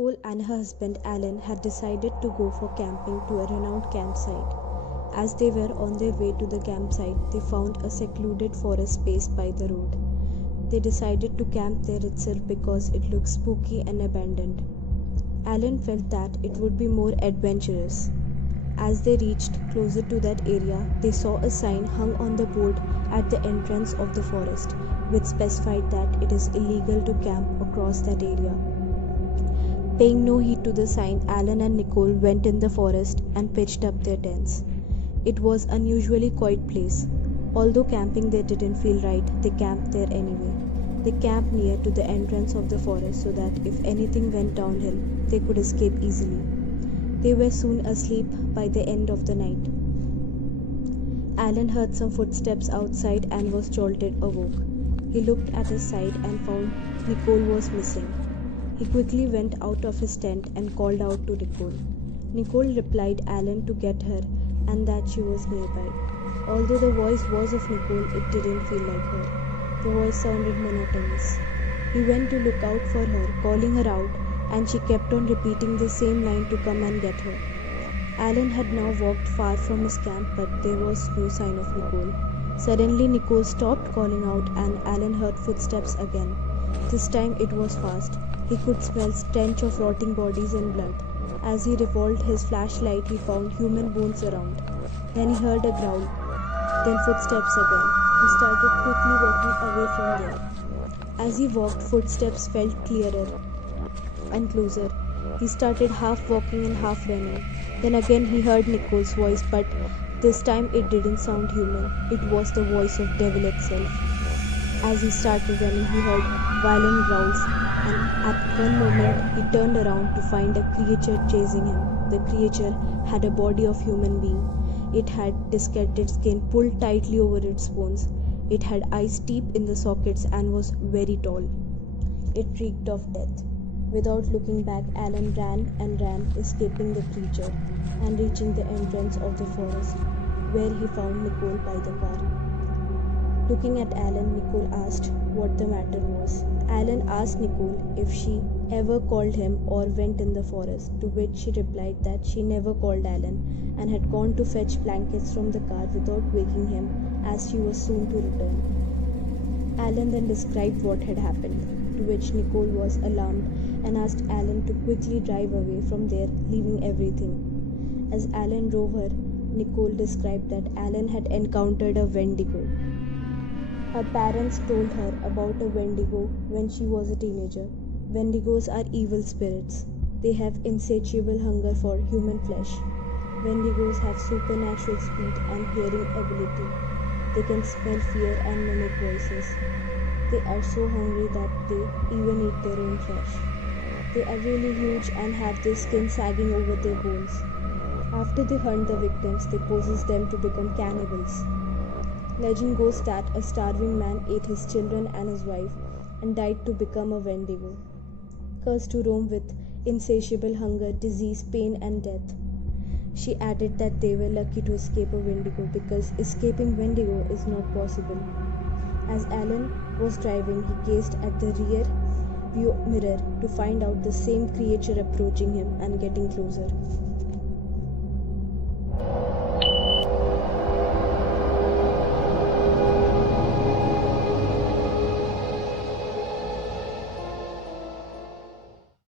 Nicole and her husband Alan had decided to go for camping to a renowned campsite. As they were on their way to the campsite, they found a secluded forest space by the road. They decided to camp there itself because it looked spooky and abandoned. Alan felt that it would be more adventurous. As they reached closer to that area, they saw a sign hung on the board at the entrance of the forest, which specified that it is illegal to camp across that area. Paying no heed to the sign, Alan and Nicole went in the forest and pitched up their tents. It was an unusually quiet place. Although camping there didn't feel right, they camped there anyway. They camped near to the entrance of the forest so that if anything went downhill, they could escape easily. They were soon asleep by the end of the night. Alan heard some footsteps outside and was jolted awoke. He looked at his side and found Nicole was missing. He quickly went out of his tent and called out to Nicole. Nicole replied Alan to get her and that she was nearby. Although the voice was of Nicole, it didn't feel like her. The voice sounded monotonous. He went to look out for her, calling her out, and she kept on repeating the same line to come and get her. Alan had now walked far from his camp, but there was no sign of Nicole. Suddenly Nicole stopped calling out and Alan heard footsteps again. This time it was fast. He could smell stench of rotting bodies and blood. As he revolved his flashlight, he found human bones around. Then he heard a growl, then footsteps again. He started quickly walking away from there. As he walked, footsteps felt clearer and closer. He started half walking and half running. Then again he heard Nicole's voice, but this time it didn't sound human. It was the voice of devil itself. As he started running, he heard violent growls, and at one moment he turned around to find a creature chasing him. The creature had a body of human being. It had discolored skin pulled tightly over its bones. It had eyes deep in the sockets and was very tall. It reeked of death. Without looking back, Alan ran and ran, escaping the creature and reaching the entrance of the forest, where he found Nicole by the car. Looking at Alan, Nicole asked what the matter was. Alan asked Nicole if she ever called him or went in the forest, to which she replied that she never called Alan and had gone to fetch blankets from the car without waking him, as she was soon to return. Alan then described what had happened, to which Nicole was alarmed and asked Alan to quickly drive away from there, leaving everything. As Alan drove her, Nicole described that Alan had encountered a Wendigo. Her parents told her about a Wendigo when she was a teenager. Wendigos are evil spirits. They have insatiable hunger for human flesh. Wendigos have supernatural speed and hearing ability. They can smell fear and mimic voices. They are so hungry that they even eat their own flesh. They are really huge and have their skin sagging over their bones. After they hunt the victims, they possess them to become cannibals. Legend goes that a starving man ate his children and his wife and died to become a Wendigo, cursed to roam with insatiable hunger, disease, pain, and death. She added that they were lucky to escape a Wendigo because escaping Wendigo is not possible. As Alan was driving, he gazed at the rear view mirror to find out the same creature approaching him and getting closer.